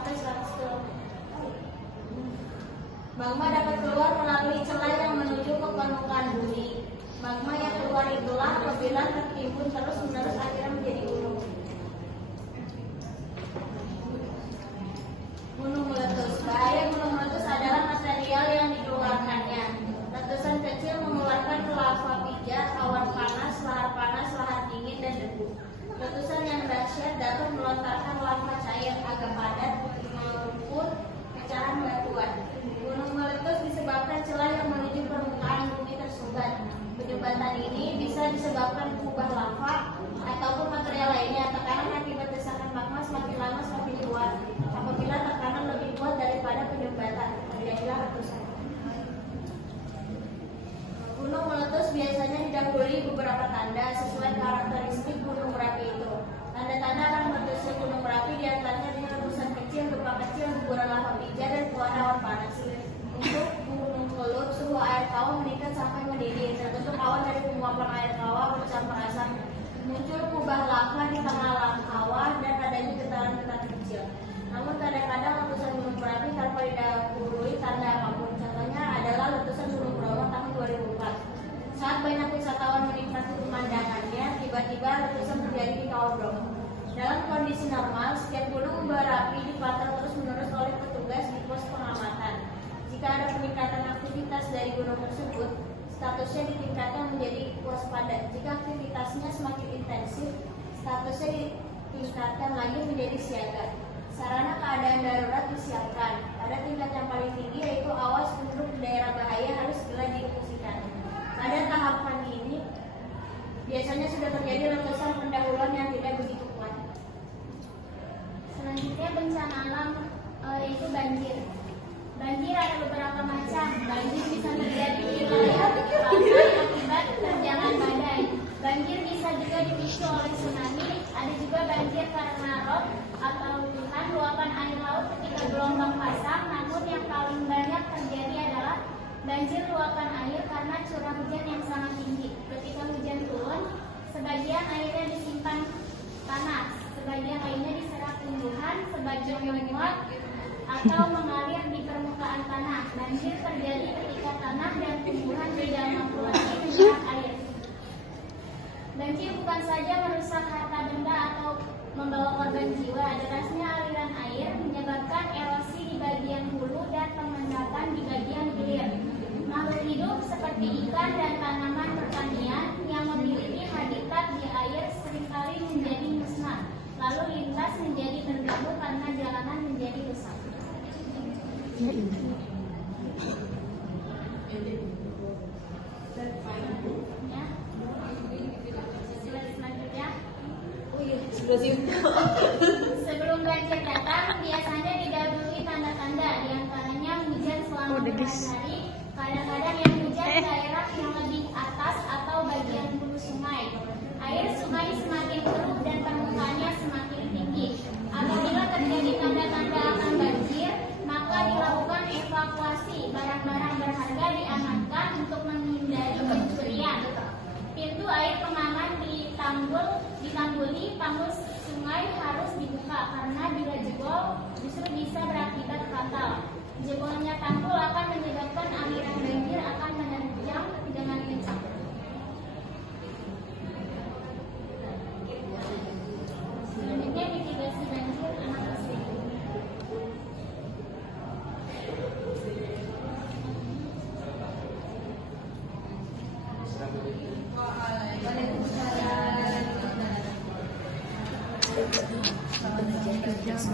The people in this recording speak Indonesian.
sampai 100 km. Magma dapat keluar melalui celah yang menuju ke permukaan bumi. Magma yang keluar itulah apabila tertimbun terus-menerus akhirnya menjadi gunung. Gunung meletus. Bahaya gunung meletus adalah material yang dikeluarkannya. Letusan kecil mengeluarkan lava pijar, awan panas, lahar dingin, dan debu. Letusan yang dahsyat dapat melontarkan lava cair agak padat maupun pecahan batuan. Gunung meletus disebabkan celah yang menuju permukaan bumi tersumbat. Penyumbatan ini bisa disebabkan kubah lava ataupun material lainnya. Tekanan akibat desakan magma semakin lama semakin kuat. Apabila tekanan lebih kuat daripada penyumbatan, terjadilah letusan. Gunung meletus biasanya didahului beberapa tanda sesuai karakteristik gunung berapi itu. Tanda-tanda akan meletusnya gunung berapi diantaranya dengan letusan kecil, gempa kecil, guguran lava pijar, dan keluaran awan panas. Untuk gunung kelut, suhu air kawah meningkat sampai mendidih. Terbentuk awan dari penguapan air kawah bercampur asap. Muncul kubah lava di tengah kawah dan adanya getaran-getaran kecil. Namun kadang-kadang letusan gunung berapi tanpa didahului tanda apapun. Contohnya adalah letusan Gunung Bromo tahun 2004. Saat banyak wisatawan menikmati pemandangannya, tiba-tiba letusan terjadi di Kawah Bromo. Dalam kondisi normal, setiap gunung berapi dipantau terus-menerus oleh petugas di pos pengamatan. Jika ada peningkatan aktivitas dari gunung tersebut, statusnya ditingkatkan menjadi waspada. Jika aktivitasnya semakin intensif, statusnya ditingkatkan lagi menjadi siaga. Sarana keadaan darurat disiapkan. Pada tingkat yang paling tinggi yaitu awas penduduk di daerah bahaya harus segera diungsikan. Pada tahapan ini biasanya sudah terjadi letusan pendahuluan yang tidak begitu kuat. Selanjutnya bencana alam yaitu banjir. Banjir ada beberapa macam. Banjir bisa terjadi di wilayah pantai akibat terjangan badai. Banjir bisa juga dipicu oleh tsunami. Ada juga banjir karena rob atau luapan air laut ketika gelombang pasang. Namun yang paling banyak terjadi adalah banjir luapan air karena curah hujan yang sangat tinggi. Ketika hujan turun, sebagian airnya disimpan tanah, sebagian lainnya diserap tumbuhan, sebagian menguap atau mengalir di permukaan tanah. Banjir terjadi ketika tanah dan tumbuhan tidak mampu lagi menyerap air. Banjir bukan saja merusak harta benda atau membawa korban jiwa. Derasnya aliran air menyebabkan erosi di bagian hulu dan pengendappan di bagian hilir. Makhluk hidup seperti ikan dan tanaman pertanian yang memiliki habitat di air seringkali menjadi musnah. Lalu lintas menjadi terganggu karena jalanan menjadi rusak. Sebelum banjir datang, biasanya didahului tanda-tanda, diantaranya hujan selama berhari-hari. Kadang-kadang yang hujan daerah yang lebih atas atau bagian hulu sungai. Air sungai semakin keruh dan permukaannya semakin tinggi. Apabila terjadi tanda-tanda akan banjir, maka dilakukan evakuasi. Barang-barang berharga diamankan untuk menghindari pencurian. Pintu air pengaman ditambuli, tanggul sungai harus dibuka karena bila jebol justru bisa berakibat fatal. Jebolnya tanggul akan menyebabkan aliran banjir akan menerjang dengan kencang. Selanjutnya mitigasi banjir anak SD. Waalaikumsalam.